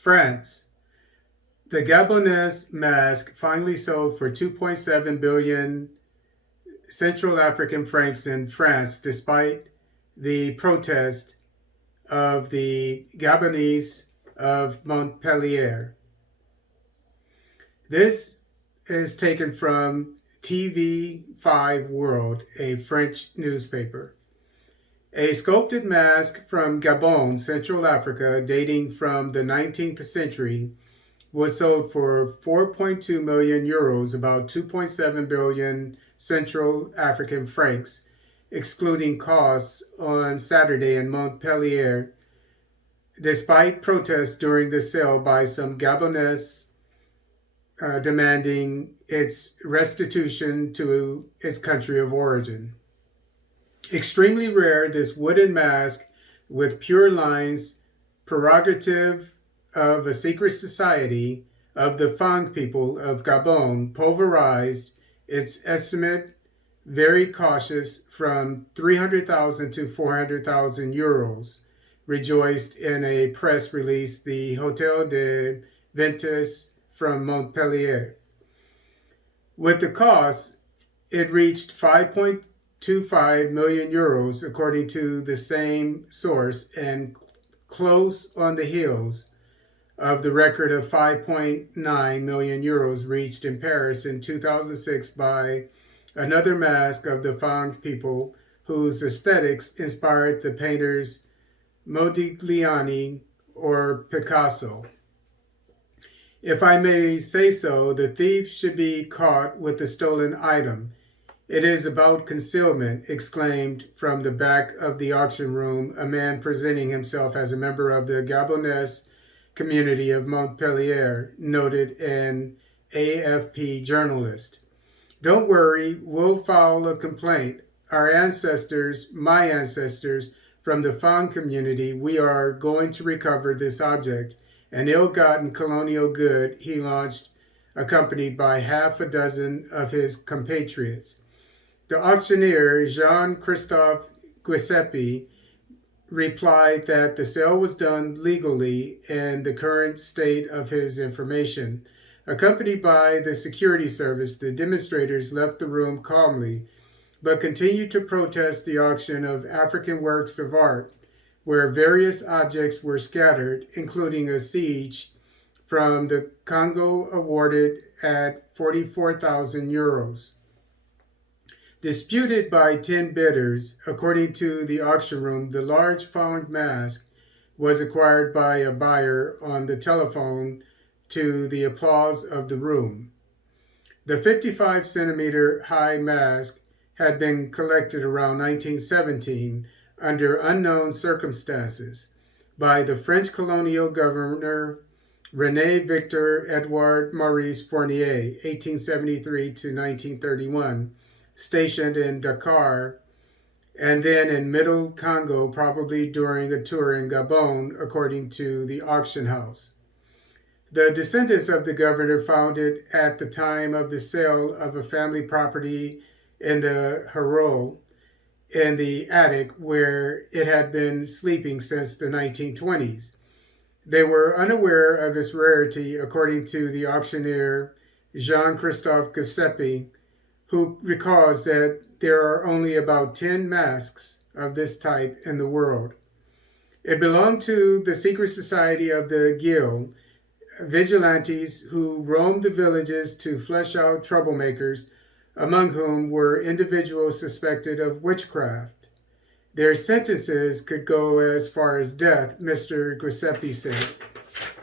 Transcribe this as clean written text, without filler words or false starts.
France. The Gabonese mask finally sold for 2.7 billion Central African francs in France, despite the protest of the Gabonese of Montpellier. This is taken from TV5 World, a French newspaper. A sculpted mask from Gabon, Central Africa, dating from the 19th century, was sold for 4.2 million euros, about 2.7 billion Central African francs, excluding costs, on Saturday in Montpellier, despite protests during the sale by some Gabonese demanding its restitution to its country of origin. Extremely rare, this wooden mask with pure lines, prerogative of a secret society of the Fang people of Gabon, pulverized its estimate very cautious from 300,000 to 400,000 euros, rejoiced in a press release the Hotel de Ventus from Montpellier. With the cost, it reached 5.25 million euros, according to the same source, and close on the heels of the record of 5.9 million euros reached in Paris in 2006 by another mask of the Fang people, whose aesthetics inspired the painters Modigliani or Picasso. If I may say so, the thief should be caught with the stolen item. It is about concealment, exclaimed from the back of the auction room a man presenting himself as a member of the Gabonese community of Montpellier, noted an AFP journalist. Don't worry, we'll file a complaint. Our ancestors, my ancestors, from the Fang community, we are going to recover this object, an ill-gotten colonial good he launched, accompanied by half a dozen of his compatriots. The auctioneer, Jean-Christophe Giuseppe, replied that the sale was done legally in the current state of his information. Accompanied by the security service, the demonstrators left the room calmly, but continued to protest the auction of African works of art, where various objects were scattered, including a siege from the Congo awarded at 44,000 euros. Disputed by 10 bidders, according to the auction room, the large Fang mask was acquired by a buyer on the telephone to the applause of the room. The 55-centimeter high mask had been collected around 1917 under unknown circumstances by the French colonial governor René Victor Edouard Maurice Fournier, 1873 to 1931, stationed in Dakar, and then in Middle Congo, probably during a tour in Gabon, according to the auction house. The descendants of the governor found it at the time of the sale of a family property in the Haro, in the attic where it had been sleeping since the 1920s. They were unaware of its rarity, according to the auctioneer Jean-Christophe Giuseppe, who recalls that there are only about 10 masks of this type in the world. It belonged to the secret society of the Guild, vigilantes who roamed the villages to flush out troublemakers, among whom were individuals suspected of witchcraft. Their sentences could go as far as death, Mr. Giuseppe said.